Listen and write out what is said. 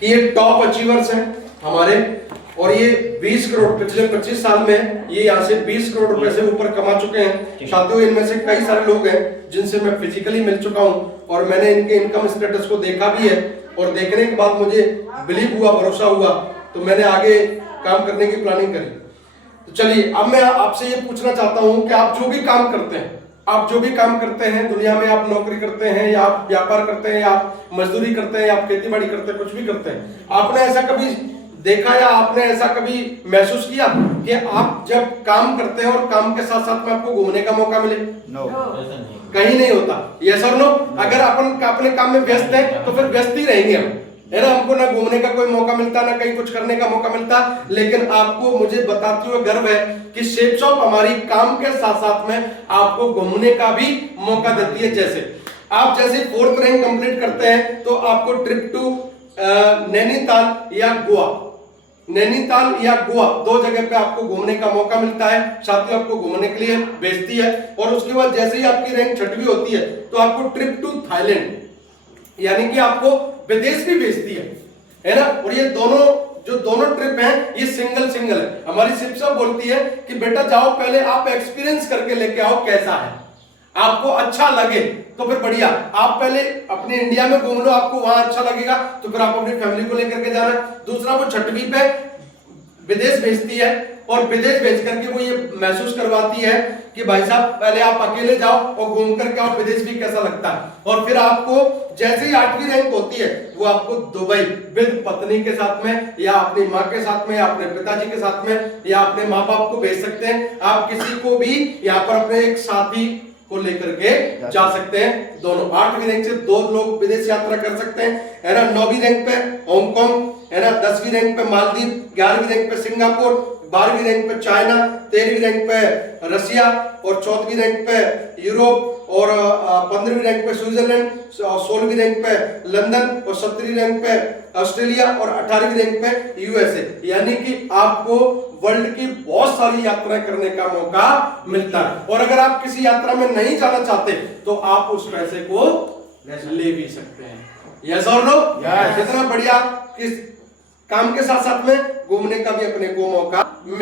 कि ये top achievers हैं हमारे, और ये 20 करोड़ पिछले 25 साल में ये यहाँ से 20 करोड़ रुपए से ऊपर कमा चुके हैं। साथियों, इनमें से कई सारे लोग हैं जिनसे मैं फिजिकली मिल चुका हूँ और मैंने इनके इनकम स्टेटस को देखा भी है, और देखने के बाद मुझे बिलीव हुआ, भरोसा हुआ, तो मैंने आगे काम करने की प्लानिंग करी। तो चलिए, अब मैं आपसे ये पूछना चाहता हूँ कि आप जो भी काम करते हैं, आप जो भी काम करते हैं दुनिया में, आप नौकरी करते हैं या आप व्यापार करते हैं या आप मजदूरी करते हैं या आप खेती बाड़ी करते हैं, कुछ भी करते हैं, आपने ऐसा कभी देखा या आपने ऐसा कभी महसूस किया कि आप जब काम करते हैं और काम के साथ साथ में आपको घूमने का मौका मिले? नो, कहीं नहीं होता। यस और नो? अगर अपन अपने काम में व्यस्त हैं तो फिर व्यस्त ही रहेंगे हम, है ना। हमको ना घूमने का कोई मौका मिलता, ना कहीं कुछ करने का मौका मिलता। लेकिन आपको मुझे बताते हुए गर्व है कि शेप शॉप हमारी काम के साथ साथ में आपको घूमने का भी मौका देती है। जैसे आप 4th रैंक कंप्लीट करते हैं तो आपको ट्रिप टू नैनीताल या गोवा, नैनीताल या गोवा 2 जगह पे आपको घूमने का मौका मिलता है। साथियों, आपको घूमने के लिए भेजती है, और उसके बाद जैसे ही आपकी रैंक 6वीं होती है तो आपको ट्रिप टू थाईलैंड, यानी कि आपको विदेश भी भेजती है ना। और ये दोनों ट्रिप हैं, ये सिंगल है। हमारी शिक्षा बोलती है कि बेटा जाओ, पहले आप एक्सपीरियंस करके लेके आओ कैसा है, आपको अच्छा लगे तो फिर बढ़िया। आप पहले अपने इंडिया में घूम लो, आपको वहां अच्छा लगेगा तो फिर आप अपनी फैमिली को लेकर के जाना। दूसरा, वो 6वीं पे विदेश भेजती है, और विदेश भेज करके वो ये महसूस करवाती है कि भाई साहब पहले आप अकेले जाओ और घूम करके आओ विदेश भी कैसा लगता है। और फिर आपको जैसे ही 8वीं रैंक होती है वो आपको दुबई विद पत्नी के साथ में, या अपनी माँ के साथ में, या अपने पिताजी के साथ में, या अपने माँ बाप को भेज सकते हैं। आप किसी को भी यहाँ पर अपने एक साथी को लेकर के जा सकते हैं। दोनों 8वीं रैंक से 2 लोग विदेश यात्रा कर सकते हैं, है ना। 9वीं रैंक पे हांगकांग, है ना। 10वीं रैंक पे मालदीव, 11वीं रैंक पे सिंगापुर, 12वीं रैंक पे चाइना, 13वीं रैंक पे रसिया, और 14वीं रैंक पे यूरोप, और 15वीं रैंक पे स्विट्जरलैंड, 16वीं रैंक पे लंदन, और 17वीं रैंक पे ऑस्ट्रेलिया, और 18वीं रैंक पे यूएसए। यानी कि आपको वर्ल्ड की बहुत सारी यात्राएं करने का मौका मिलता है। और अगर आप किसी यात्रा में नहीं जाना चाहते तो आप उस पैसे को ले भी सकते हैं। यस और नो? कितना बढ़िया, किस काम के साथ साथ में घूमने का भी अपने को मौका मिल